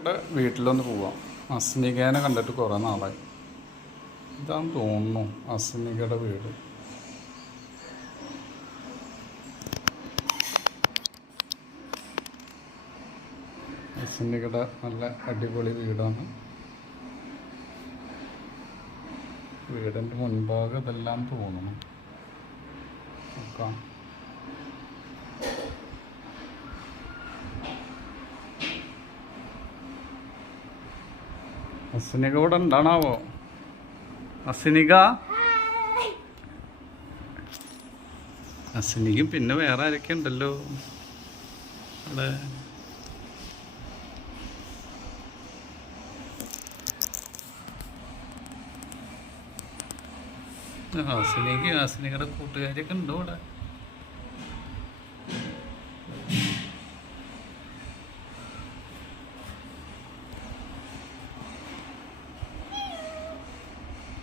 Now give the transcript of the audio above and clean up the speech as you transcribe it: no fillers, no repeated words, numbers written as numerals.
ഇവിടെ വീട്ടിലൊന്ന് പോവാം. അസ്നികേനെ കണ്ടിട്ട് കുറേ നാളായി. ഇതാന്ന് തോന്നുന്നു അസ്നികയുടെ വീട്. അസ്നികയുടെ നല്ല അടിപൊളി വീടാണ്. വീടിൻ്റെ മുൻഭാഗം ഇതെല്ലാം തോന്നുന്നു. നോക്കാം. അസ്നിക ഇവിടെ ഉണ്ടാണാവോ? അസ്നിക അസ്നികയും പിന്നെ വേറെ ആരൊക്കെ ഉണ്ടല്ലോ ഇവിടെ. അസ്നികയുടെ കൂട്ടുകാരിയൊക്കെ ഉണ്ടോ ഇവിടെ?